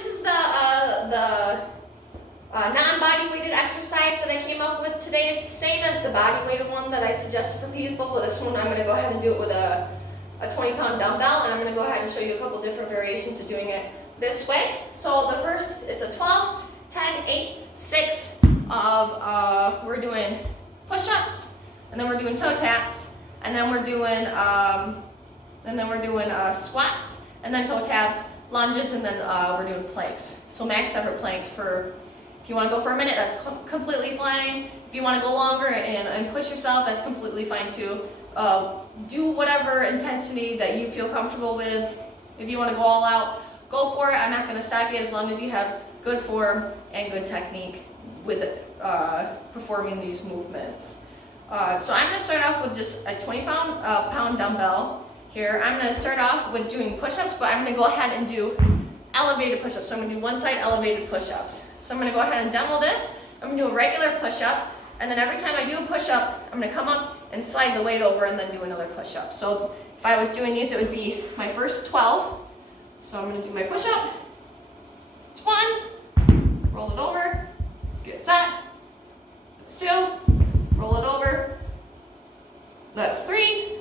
this is the non-body weighted exercise that I came up with today. It's the same as the body weighted one that I suggested for people. But this one I'm going to go ahead and do it with a 20-pound dumbbell, and I'm going to go ahead and show you a couple different variations of doing it this way. So the first, it's a 12, 10, 8, 6 of we're doing push-ups, and then we're doing toe taps, and then we're doing squats, and then toe taps, lunges, and then we're doing planks. So max effort plank for, if you want to go for a minute, that's completely fine. If you want to go longer and push yourself, that's completely fine too. Do whatever intensity that you feel comfortable with. If you want to go all out, go for it. I'm not going to stop you as long as you have good form and good technique with performing these movements. So I'm going to start off with just a 20-pound dumbbell here. I'm going to start off with doing push-ups, but I'm going to go ahead and do elevated push-ups. So I'm going to do one side elevated push-ups. So I'm going to go ahead and demo this. I'm going to do a regular push-up, and then every time I do a push-up, I'm going to come up and slide the weight over and then do another push-up. So if I was doing these, it would be my first 12. So I'm going to do my push-up. It's 1, roll it over, get set. That's 2, roll it over. That's 3,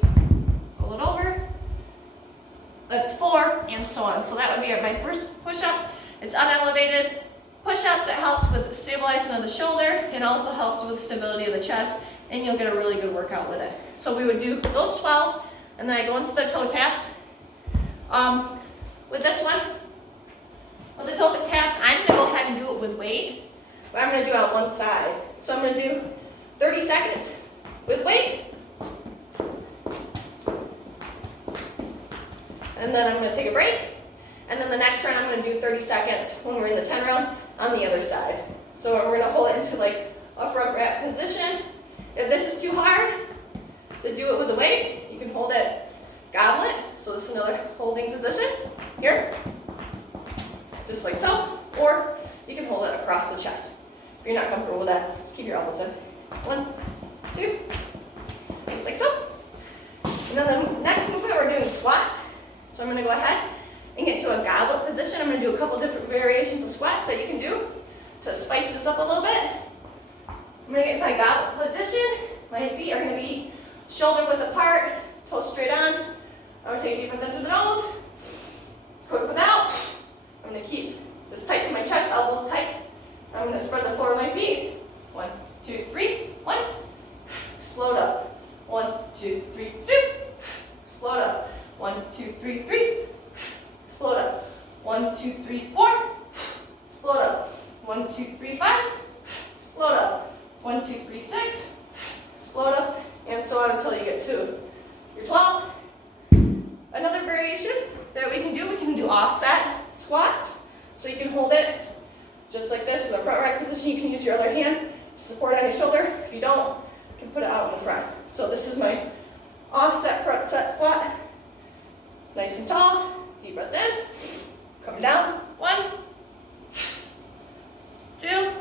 roll it over. That's 4, and so on. So that would be my first push-up. It's unelevated. Push-ups, it helps with stabilizing of the shoulder. It also helps with stability of the chest, and you'll get a really good workout with it. So we would do those 12, and then I go into the toe taps. With this one, with the toe taps, I'm going to go ahead and do it with weight, but I'm going to do it on one side. So I'm going to do 30 seconds with weight, and then I'm going to take a break, and then the next round I'm going to do 30 seconds when we're in the 10 round on the other side. So we're going to hold it into like a front grab position. If this is too hard to do it with the weight, you can hold it goblet. So this is another holding position here, just like so, or you can hold it across the chest. If you're not comfortable with that, just keep your elbows in. 1, 2, just like so. And then the next movement, we're doing squats. So I'm going to go ahead and get to a goblet position. I'm going to do a couple different variations of squats that you can do to spice this up a little bit. I'm going to get my goblet position. My feet are going to be shoulder width apart, toes straight on. I'm going to take a deep breath in through the nose, quick breath out. I'm going to keep this tight to my chest, elbows tight. I'm going to spread the floor of my feet. 1, 2, 3, 1. Explode up. 1, 2, 3, 2. Explode up. 1, 2, 3, 3. Explode up. 1, 2, 3, 4. Explode up. 1, 2, 3, 5. Explode up. 1, 2, 3, 6. Explode up, and so on until you get to your 12. Another variation that we can do offset squats. So you can hold it just like this in the front rack position. You can use your other hand to support on your shoulder. If you don't, you can put it out in the front. So this is my offset front set squat. Nice and tall. Deep breath in. Come down. 1, 2,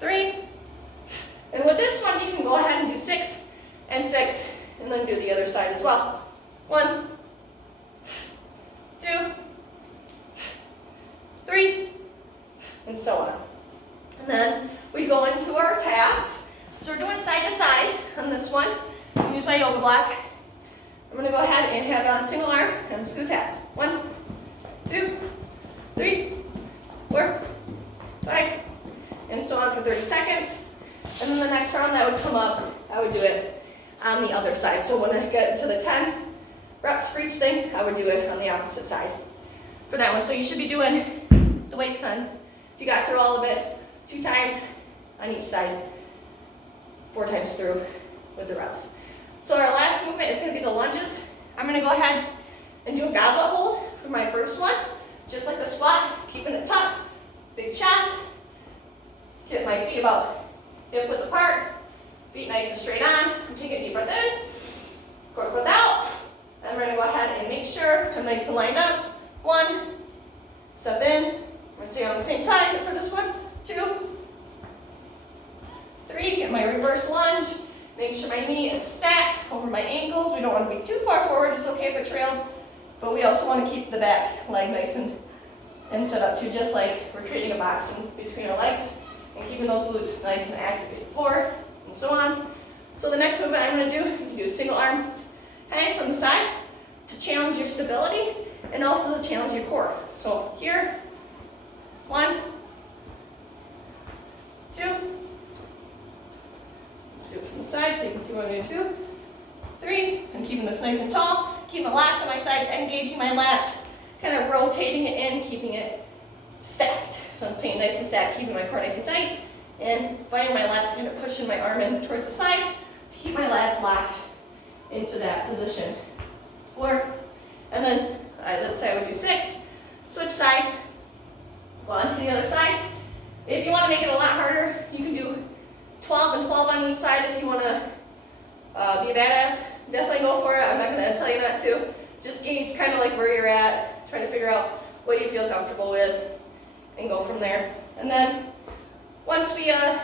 3. And with this one, you can go ahead and do 6 and 6, and then do the other side as well. 1, 2, 3, and so on. And then we go into our taps. So we're doing side to side on this one. Use my yoga block. I'm going to go ahead and have it on single arm, and I'm just going to tap. 1, 2, 3, 4, 5, and so on for 30 seconds. And then the next round that would come up, I would do it on the other side. So when I get into the 10 reps for each thing, I would do it on the opposite side for that one. So you should be doing the weights on, if you got through all of it, 2 times on each side, 4 times through with the reps. So our last movement is going to be the lunges. I'm going to go ahead and do a goblet hold for my first one, just like the squat, keeping it tucked, big chest, get my feet about hip width apart, feet nice and straight on. I'm taking a deep breath in, quick breath out, and we're going to go ahead and make sure I'm nice and lined up. 1, step in, I'm going to stay on the same time for this one. 2, 3, get my reverse lunge, make sure my knee is stacked over my ankles. We don't want to be too far forward, it's okay if it trailed, but we also want to keep the back leg nice and and set up to, just like we're creating a box in between our legs and keeping those glutes nice and activated. 4, and so on. So the next movement I'm going to do, you can do a single arm hang from the side to challenge your stability and also to challenge your core. So here, 1, 2, do it from the side so you can see what I'm going to do. 3, I'm keeping this nice and tall, keeping it locked to my sides, engaging my lats, kind of rotating it in, keeping it stacked. So I'm staying nice and stacked, keeping my core nice and tight, and finding my lats, kind of pushing my arm in towards the side to keep my lats locked into that position. 4, and then this side would do 6. Switch sides, go on to the other side. If you want to make it a lot harder, you can do 12 and 12 on each side if you want to be a badass. Definitely go for it. I'm not going to tell you not to. Just gauge kind of like where you're at, try to figure out what you feel comfortable with, and go from there. And then once we're done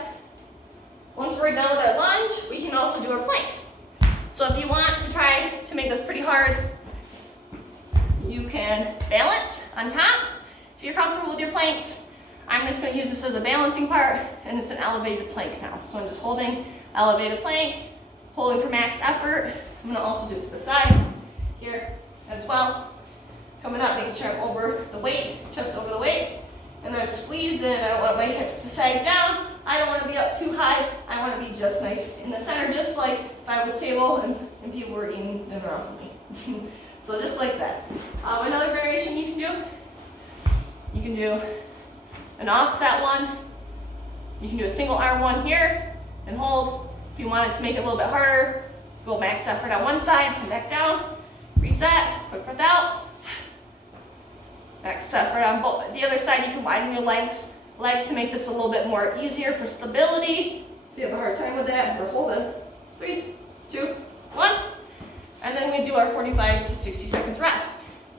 with our lunge, we can also do our plank. So if you want to try to make this pretty hard, you can balance on top. If you're comfortable with your planks, I'm just going to use this as a balancing part, and it's an elevated plank now. So I'm just holding elevated plank, holding for max effort. I'm going to also do it to the side here as well. Coming up, making sure I'm over the weight, chest over the weight, and then squeeze in. I don't want my hips to sag down. I don't want to be up too high. I want to be just nice in the center, just like if I was table and people were eating dinner off of me. So just like that. Another variation you can do an offset one. You can do a single arm one here and hold. If you wanted to make it a little bit harder, go max effort on one side, come back down, reset, quick breath out. Max effort on both. The other side, you can widen your legs to make this a little bit more easier for stability. If you have a hard time with that, we're holding. 3, 2, 1. And then we do our 45 to 60 seconds rest.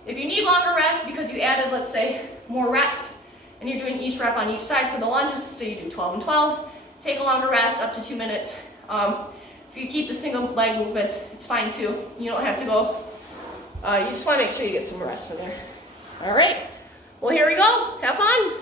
If you need longer rest because you added, let's say, more reps, and you're doing each rep on each side for the lunges, so you do 12 and 12, take a longer rest, up to 2 minutes. If you keep the single leg movements, it's fine too. You don't have to go, you just want to make sure you get some rest in there. All right, well, here we go. Have fun.